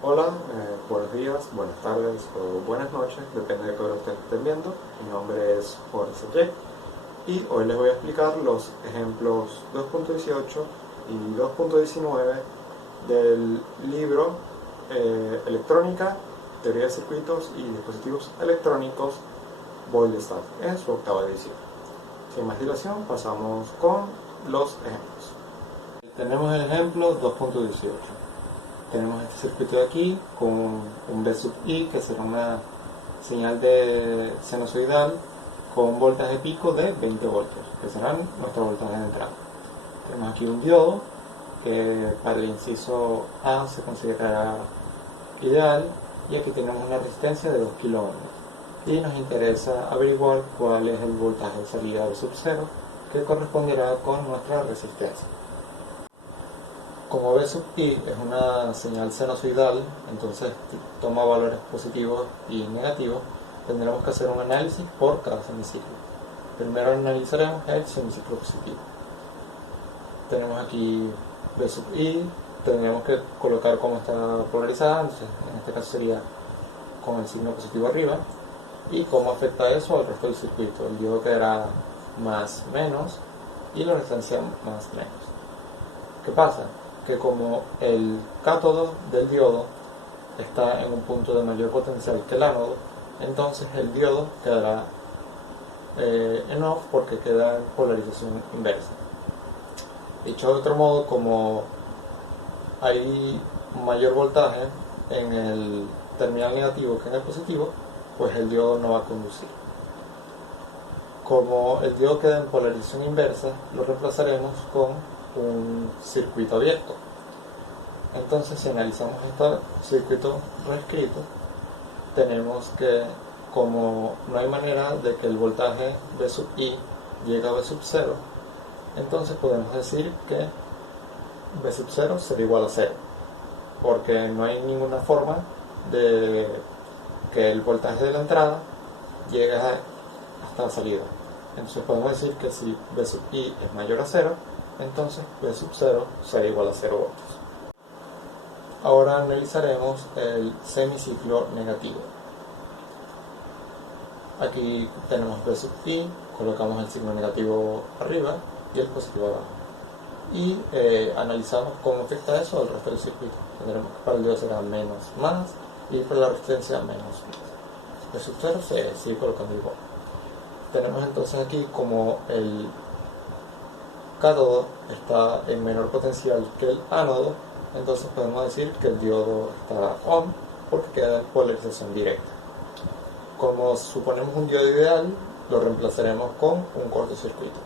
Hola, buenos días, buenas tardes o buenas noches, depende de qué hora ustedes estén viendo. Mi nombre es Jorge J. Y hoy les voy a explicar los ejemplos 2.18 y 2.19 del libro Electrónica, Teoría de Circuitos y Dispositivos Electrónicos, Boylestad, en su octava edición. Sin más dilación, pasamos con los ejemplos. Tenemos el ejemplo 2.18. Tenemos este circuito de aquí con un B sub I, que será una señal de sinusoidal con un voltaje pico de 20 voltios, que serán nuestros voltajes de entrada. Tenemos aquí un diodo que para el inciso A se considerará ideal, y aquí tenemos una resistencia de 2 kilo ohms. Y nos interesa averiguar cuál es el voltaje de salida de sub 0, que corresponderá con nuestra resistencia. Como B sub I es una señal sinusoidal, entonces toma valores positivos y negativos, tendremos que hacer un análisis por cada semiciclo. Primero analizaremos el semiciclo positivo. Tenemos aquí B sub I, tendremos que colocar cómo está polarizada, entonces en este caso sería con el signo positivo arriba, y cómo afecta eso al resto del circuito. El diodo quedará más menos y la resistencia más menos. ¿Qué pasa? Que como el cátodo del diodo está en un punto de mayor potencial que el ánodo, entonces el diodo quedará en off porque queda en polarización inversa. Dicho de otro modo, como hay mayor voltaje en el terminal negativo que en el positivo, pues el diodo no va a conducir. Como el diodo queda en polarización inversa, lo reemplazaremos con un circuito abierto. Entonces, si analizamos este circuito reescrito, tenemos que, como no hay manera de que el voltaje B sub I llegue a B sub 0, entonces podemos decir que B sub 0 será igual a 0, porque no hay ninguna forma de que el voltaje de la entrada llegue hasta la salida. Entonces podemos decir que si B sub I es mayor a 0, entonces B sub 0 será igual a 0 voltios. Ahora analizaremos el semiciclo negativo. Aquí tenemos B sub I, colocamos el signo negativo arriba y el positivo abajo. Y analizamos cómo afecta eso al resto del circuito. Tendremos que para el diodo será menos más y para la resistencia menos más. B sub 0 se sigue colocando igual. Tenemos entonces aquí como el cátodo está en menor potencial que el ánodo, entonces podemos decir que el diodo está on porque queda en polarización directa. Como suponemos un diodo ideal, lo reemplazaremos con un cortocircuito.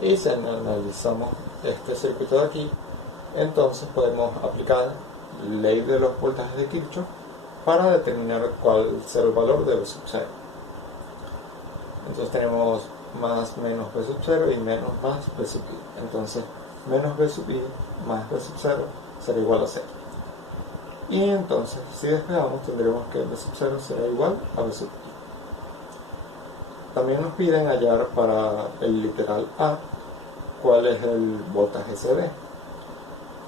Y si analizamos este circuito de aquí, entonces podemos aplicar ley de los voltajes de Kirchhoff para determinar cuál será el valor de B sub 0. Entonces tenemos más menos B sub 0 y menos más B sub I. Entonces menos B sub I más B sub 0 será igual a 0. Y entonces si despejamos tendremos que B sub 0 será igual a B sub I. También nos piden hallar para el literal A cuál es el voltaje CB.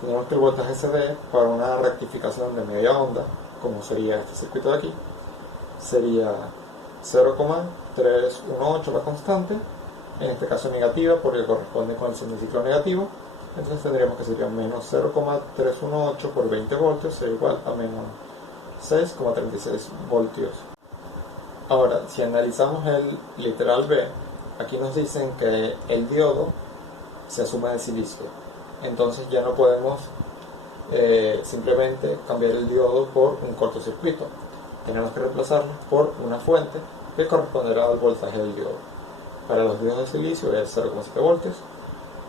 Tenemos que el voltaje CB para una rectificación de media onda, como sería este circuito de aquí, sería 0,318 la constante, en este caso negativa porque corresponde con el semiciclo negativo, entonces tendríamos que sería menos 0,318 por 20 voltios sería igual a menos 6,36 voltios. Ahora, si analizamos el literal B, aquí nos dicen que el diodo se asume de silicio, entonces ya no podemos simplemente cambiar el diodo por un cortocircuito, tenemos que reemplazarlo por una fuente que corresponderá al voltaje del diodo. Para los diodos de silicio es 0,7 voltios.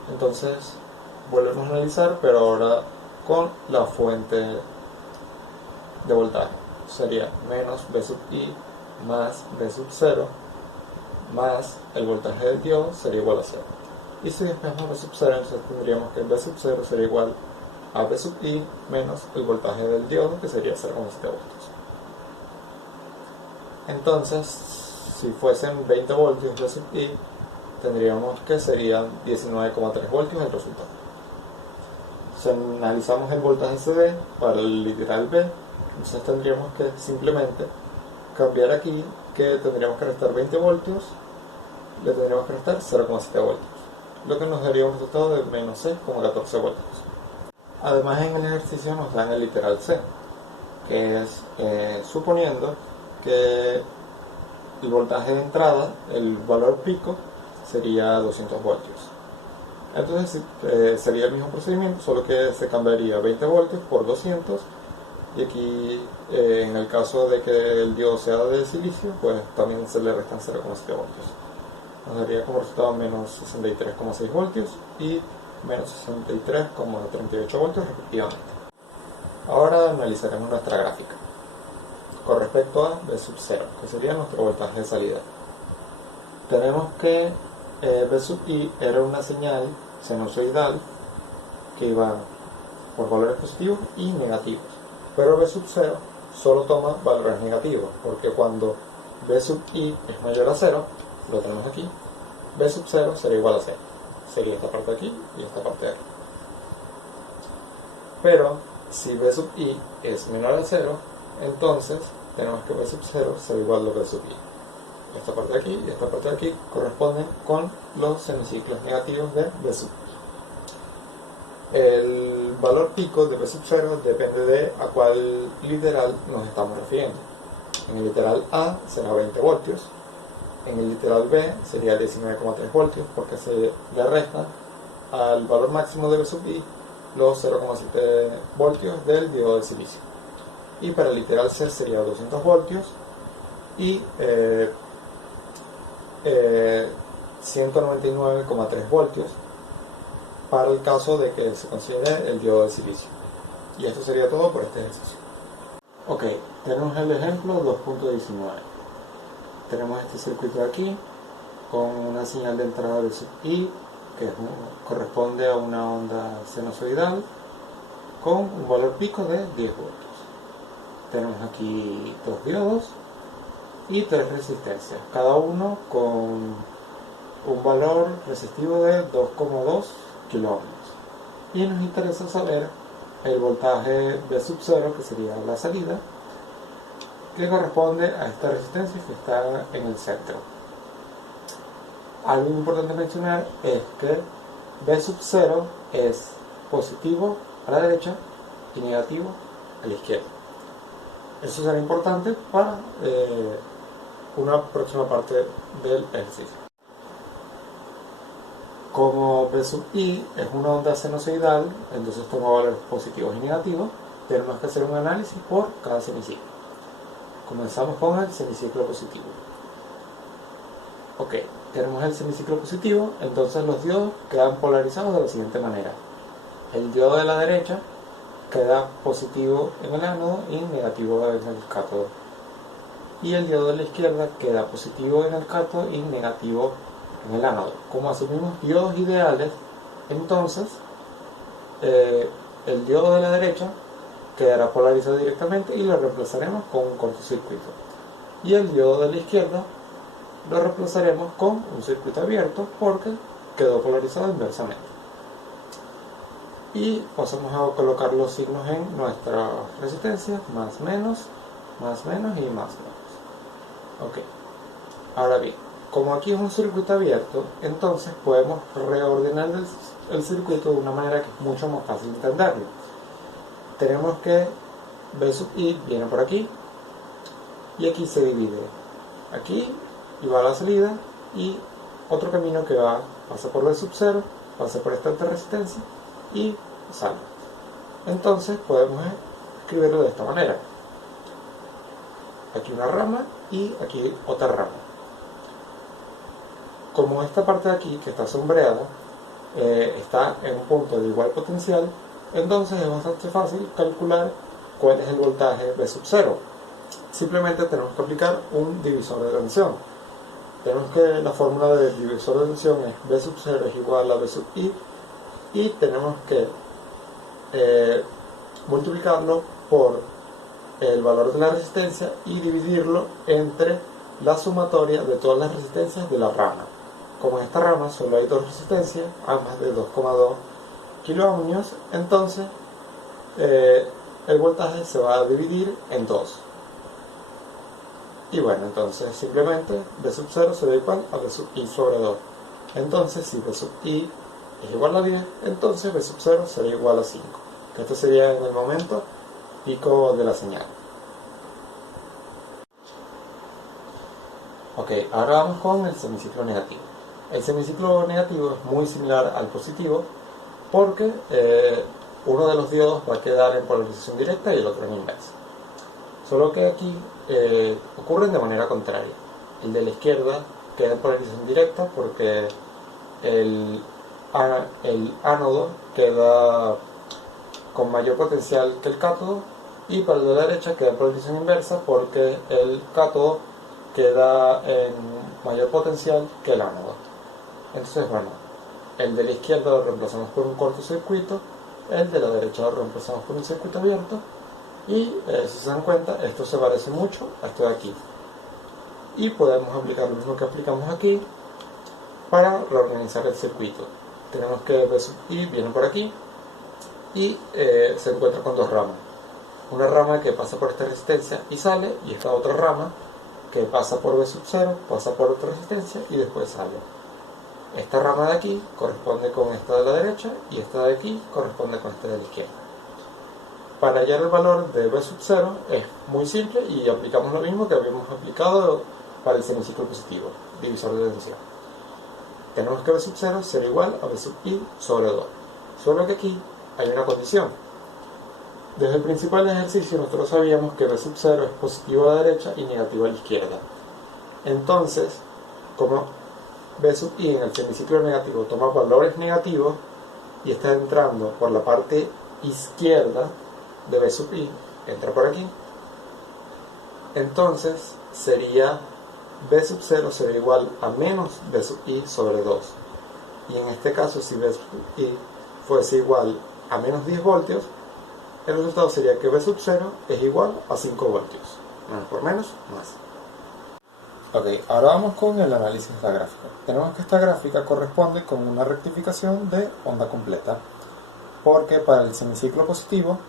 Entonces volvemos a analizar, pero ahora con la fuente de voltaje. Sería menos B sub I más B sub 0 más el voltaje del diodo sería igual a 0. Y si despejamos B sub 0, entonces tendríamos que B sub 0 sería igual a B sub I menos el voltaje del diodo, que sería 0,7 voltios. Entonces, si fuesen 20 voltios B sub I, tendríamos que serían 19,3 voltios el resultado. Si analizamos el voltaje CD para el literal B, Entonces tendríamos que simplemente cambiar aquí que tendríamos que restar 20 voltios, le tendríamos que restar 0,7 voltios, lo que nos daría un resultado de menos 6,14 voltios. Además, en el ejercicio nos dan el literal C, que es suponiendo que el voltaje de entrada, el valor pico, sería 200 voltios. Entonces sería el mismo procedimiento, solo que se cambiaría 20 voltios por 200, y aquí en el caso de que el diodo sea de silicio, pues también se le restan 0,7 voltios. Nos daría como resultado menos 63,6 voltios y menos 63,38 voltios respectivamente. Ahora analizaremos nuestra gráfica con respecto a V sub 0, que sería nuestro voltaje de salida. Tenemos que V sub i era una señal sinusoidal que iba por valores positivos y negativos, pero V sub 0 solo toma valores negativos, porque cuando V sub i es mayor a 0, lo tenemos aquí, V sub 0 sería igual a 0, sería esta parte de aquí y esta parte de aquí. Pero si V sub i es menor a 0, entonces tenemos que V sub 0 sea igual a V sub i. Esta parte de aquí y esta parte de aquí corresponden con los semiciclos negativos de V sub i. El valor pico de V sub 0 depende de a cuál literal nos estamos refiriendo. En el literal A será 20 voltios, en el literal B sería 19,3 voltios, porque se le restan al valor máximo de V sub i los 0,7 voltios del diodo de silicio. Y para el literal C sería 200 voltios y 199,3 voltios para el caso de que se considere el diodo de silicio. Y esto sería todo por este ejercicio. Ok, tenemos el ejemplo 2.19. Tenemos este circuito de aquí con una señal de entrada de sub i que corresponde a una onda sinusoidal con un valor pico de 10 voltios. Tenemos aquí dos diodos y tres resistencias, cada uno con un valor resistivo de 2,2 kilo ohms. Y nos interesa saber el voltaje V sub 0, que sería la salida, que corresponde a esta resistencia que está en el centro. Algo importante mencionar es que V sub 0 es positivo a la derecha y negativo a la izquierda. Eso será importante para una próxima parte del ejercicio. Como V sub i es una onda sinusoidal, entonces toma valores positivos y negativos, tenemos que hacer un análisis por cada semiciclo. Comenzamos con el semiciclo positivo. Ok, tenemos el semiciclo positivo, entonces los diodos quedan polarizados de la siguiente manera. El diodo de la derecha queda positivo en el ánodo y negativo en el cátodo. Y el diodo de la izquierda queda positivo en el cátodo y negativo en el ánodo. Como asumimos diodos ideales, entonces el diodo de la derecha quedará polarizado directamente y lo reemplazaremos con un cortocircuito. Y el diodo de la izquierda lo reemplazaremos con un circuito abierto porque quedó polarizado inversamente. Y pasamos a colocar los signos en nuestra resistencia, más menos y más menos. Ok, ahora bien, como aquí es un circuito abierto, entonces podemos reordenar el circuito de una manera que es mucho más fácil de entenderlo. Tenemos que V sub i viene por aquí y aquí se divide. Aquí y va a la salida, y otro camino que pasa por V sub 0, pasa por esta alta resistencia y sale. Entonces podemos escribirlo de esta manera. Aquí una rama y aquí otra rama. Como esta parte de aquí, que está sombreada, está en un punto de igual potencial, entonces es bastante fácil calcular cuál es el voltaje V sub 0. Simplemente tenemos que aplicar un divisor de tensión. Tenemos que la fórmula del divisor de tensión es V sub 0 es igual a V sub i, y tenemos que multiplicarlo por el valor de la resistencia y dividirlo entre la sumatoria de todas las resistencias de la rama. Como en esta rama solo hay dos resistencias, ambas de 2,2 kilo ohmios, entonces el voltaje se va a dividir en 2. Y bueno, entonces simplemente V sub 0 será igual a V sub I sobre 2. Entonces si V sub I es igual a 10, entonces V sub 0 será igual a 5. Que esto sería en el momento pico de la señal. Ok, ahora vamos con el semiciclo negativo. El semiciclo negativo es muy similar al positivo porque uno de los diodos va a quedar en polarización directa y el otro en inversa. Solo que aquí ocurren de manera contraria. El de la izquierda queda en polarización directa porque el ánodo queda con mayor potencial que el cátodo, y para el de la derecha queda en polarización inversa porque el cátodo queda en mayor potencial que el ánodo. Entonces, bueno, el de la izquierda lo reemplazamos por un cortocircuito, el de la derecha lo reemplazamos por un circuito abierto, y si se dan cuenta, esto se parece mucho a esto de aquí. Y podemos aplicar lo mismo que aplicamos aquí para reorganizar el circuito. Tenemos que V sub I viene por aquí y se encuentra con dos ramas. Una rama que pasa por esta resistencia y sale, y esta otra rama que pasa por V sub 0, pasa por otra resistencia y después sale. Esta rama de aquí corresponde con esta de la derecha y esta de aquí corresponde con esta de la izquierda. Para hallar el valor de V sub 0 es muy simple y aplicamos lo mismo que habíamos aplicado para el semiciclo positivo, divisor de tensión. Tenemos que V sub 0 será igual a V sub I sobre 2. Solo que aquí hay una condición. Desde el principal ejercicio nosotros sabíamos que V sub 0 es positivo a la derecha y negativo a la izquierda. Entonces, como V sub I en el semiciclo negativo toma valores negativos y está entrando por la parte izquierda de V sub I, entra por aquí, entonces sería V sub 0 será igual a menos V sub I sobre 2. Y en este caso, si V sub I fuese igual a menos 10 voltios, el resultado sería que V sub 0 es igual a 5 voltios. Menos por menos, más. Ok, ahora vamos con el análisis de la gráfica. Tenemos que esta gráfica corresponde con una rectificación de onda completa, porque para el semiciclo positivo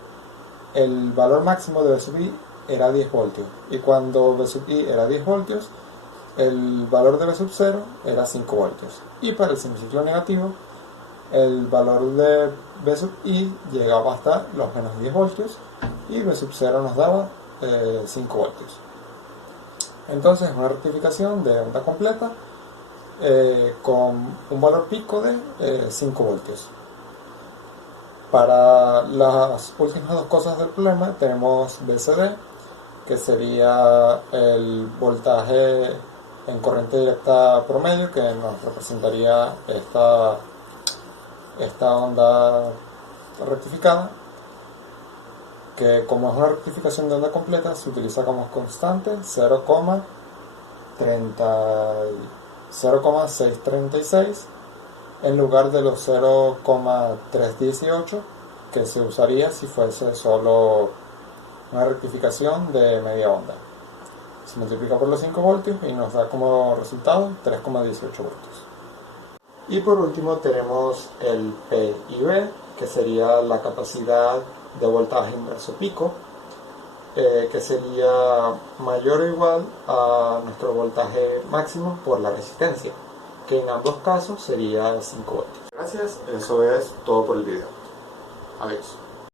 el valor máximo de V sub I era 10 voltios, y cuando V sub I era 10 voltios, el valor de V sub 0 era 5 voltios. Y para el semiciclo negativo, el valor de V sub I llegaba hasta los menos 10 voltios y V sub 0 nos daba 5 voltios. Entonces, una rectificación de onda completa con un valor pico de 5 voltios. Para las últimas dos cosas del problema tenemos VCD, que sería el voltaje en corriente directa promedio, que nos representaría esta onda rectificada, que como es una rectificación de onda completa se utiliza como constante 0,636 en lugar de los 0,318 que se usaría si fuese solo una rectificación de media onda. Se multiplica por los 5 voltios y nos da como resultado 3,18 voltios. Y por último tenemos el P y V, que sería la capacidad de voltaje inverso pico, que sería mayor o igual a nuestro voltaje máximo por la resistencia, que en ambos casos sería 5 voltios. Gracias, eso es todo por el video. Adiós.